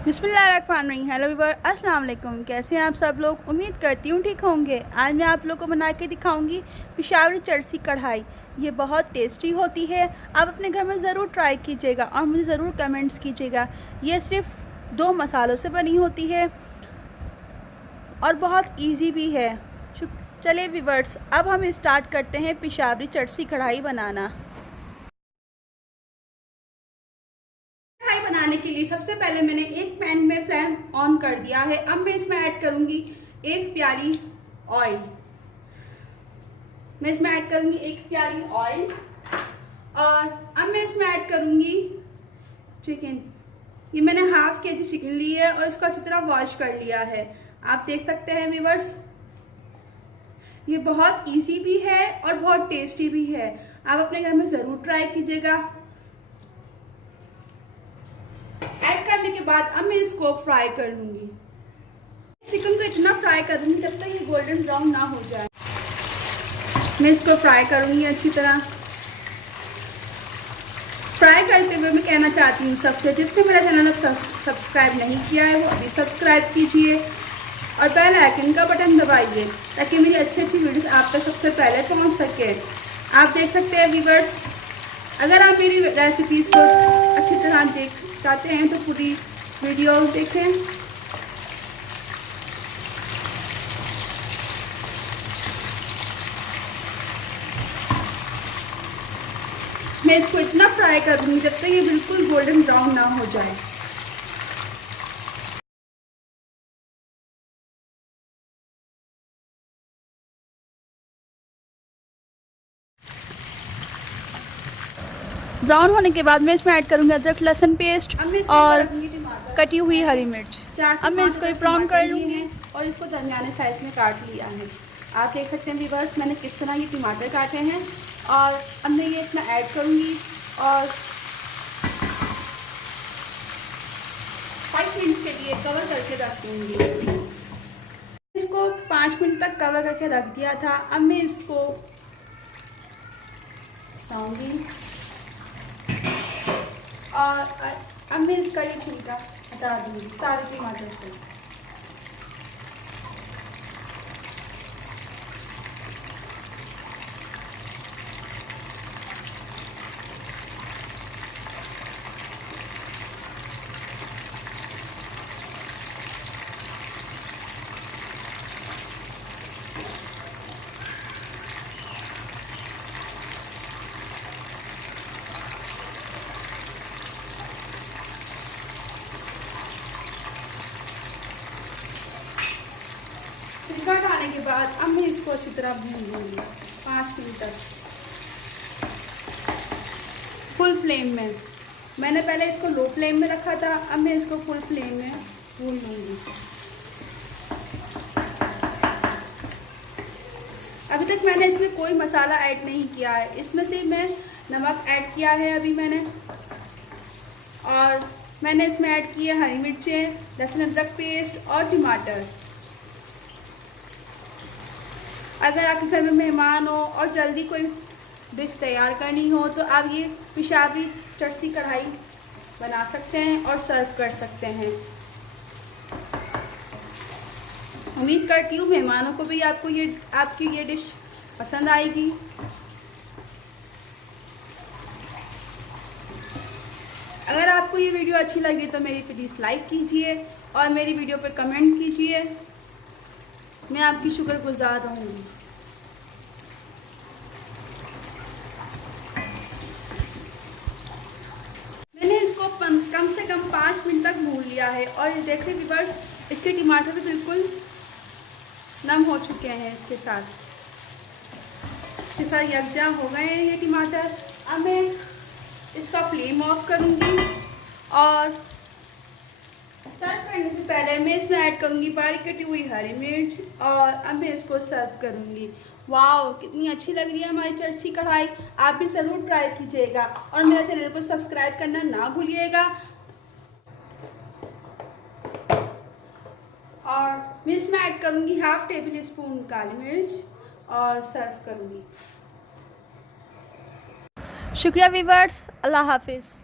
बिस्मिल्लाहिर्रहमानिर्रहीम। Hello Weaver, अस्सलाम वालेकुम। कैसे हैं आप सब लोग? उम्मीद करती हूँ ठीक होंगे। आज मैं आप लोगों को बना के दिखाऊंगी पेशावरी चरसी कढ़ाई। ये बहुत टेस्टी होती है। आप अपने घर में ज़रूर ट्राई कीजिएगा और मुझे ज़रूर कमेंट्स कीजिएगा। ये सिर्फ 2 मसालों से बनी होती है और बहुत ईजी भी है। चलिए वीवर्स, अब हम स्टार्ट करते हैं पेशावरी चरसी कढ़ाई बनाना। बनाने के लिए सबसे पहले मैंने एक पैन में फ्लेम ऑन कर दिया है। अब मैं इसमें ऐड करूंगी 1 प्याली ऑयल। मैं इसमें ऐड करूंगी 1 प्याली ऑयल और अब मैं इसमें ऐड करूंगी चिकन। ये मैंने हाफ केजी चिकन ली है और इसको अच्छी तरह वॉश कर लिया है। आप देख सकते हैं व्यूअर्स, ये बहुत इजी भी है और बहुत टेस्टी भी है। आप अपने घर में ज़रूर ट्राई कीजिएगा। ऐड करने के बाद अब मैं इसको फ्राई कर लूंगी। चिकन को इतना फ्राई करूंगी जब तक ये गोल्डन ब्राउन ना हो जाए। मैं इसको फ्राई करूंगी अच्छी तरह। फ्राई करते हुए मैं कहना चाहती हूँ सबसे, जिसने मेरा चैनल सब्सक्राइब नहीं किया है वो अभी सब्सक्राइब कीजिए और बेल आइकन का बटन दबाइए ताकि मेरी अच्छी वीडियोस आप तक सबसे पहले पहुँच सके। आप देख सकते हैं व्यूअर्स, अगर आप मेरी रेसिपीज़ को अच्छी तरह देख चाहते हैं तो पूरी वीडियो देखें। मैं इसको इतना फ्राई करूंगी जब तक ये बिल्कुल गोल्डन ब्राउन ना हो जाए। ब्राउन होने के बाद मैं इसमें ऐड करूंगी अदरक लहसुन पेस्ट और कटी हुई हरी मिर्च। अब मैं इसको ब्राउन कर लूँगी और इसको दरमियाने साइज में काट लिया है। आप देख सकते हैं व्यूअर्स मैंने किस तरह ये टमाटर काटे हैं और अब मैं ये इसमें ऐड करूँगी और 5 मिनट के लिए कवर करके रख दूँगी। इसको 5 मिनट तक कवर करके रख दिया था। अब मैं इसको डालूँगी और अब मैं इसका ये छिलका हटा दूँगी सारे टमाटर से। छिलका हटाने के बाद अब मैं इसको अच्छी तरह भून लूँगी 5 मिनट तक फुल फ्लेम में। मैंने पहले इसको लो फ्लेम में रखा था, अब मैं इसको फुल फ्लेम में भून लूँगी। अभी तक मैंने इसमें कोई मसाला ऐड नहीं किया है। इसमें से मैं नमक ऐड किया है अभी मैंने, और मैंने इसमें ऐड किए हरी मिर्चें, लहसुन अदरक पेस्ट और टमाटर। अगर आपके घर में मेहमान हो और जल्दी कोई डिश तैयार करनी हो तो आप ये पेशावरी चरसी कढ़ाई बना सकते हैं और सर्व कर सकते हैं। उम्मीद करती हूँ मेहमानों को भी आपकी ये डिश पसंद आएगी। अगर आपको ये वीडियो अच्छी लगी तो मेरी प्लीज़ लाइक कीजिए और मेरी वीडियो पे कमेंट कीजिए। मैं आपकी शुक्रगुजार रहूँगी। मैंने इसको कम से कम 5 मिनट तक भून लिया है और ये देखिए व्यूअर्स, इसके टमाटर भी बिल्कुल नम हो चुके हैं। इसके साथ यकजा हो गए हैं ये टमाटर। अब मैं इसका फ्लेम ऑफ करूँगी और सर्व करने से पहले मैं इसमें ऐड करूँगी बारीक कटी हुई हरी मिर्च और अब मैं इसको सर्व करूँगी। वाओ, कितनी अच्छी लग रही है हमारी चरसी कढ़ाई। आप भी ज़रूर ट्राई कीजिएगा और मेरे चैनल को सब्सक्राइब करना ना भूलिएगा। और मैं इसमें ऐड करूँगी हाफ टेबल स्पून काली मिर्च और सर्व करूँगी। शुक्रिया व्यूअर्स, अल्लाह हाफिज़।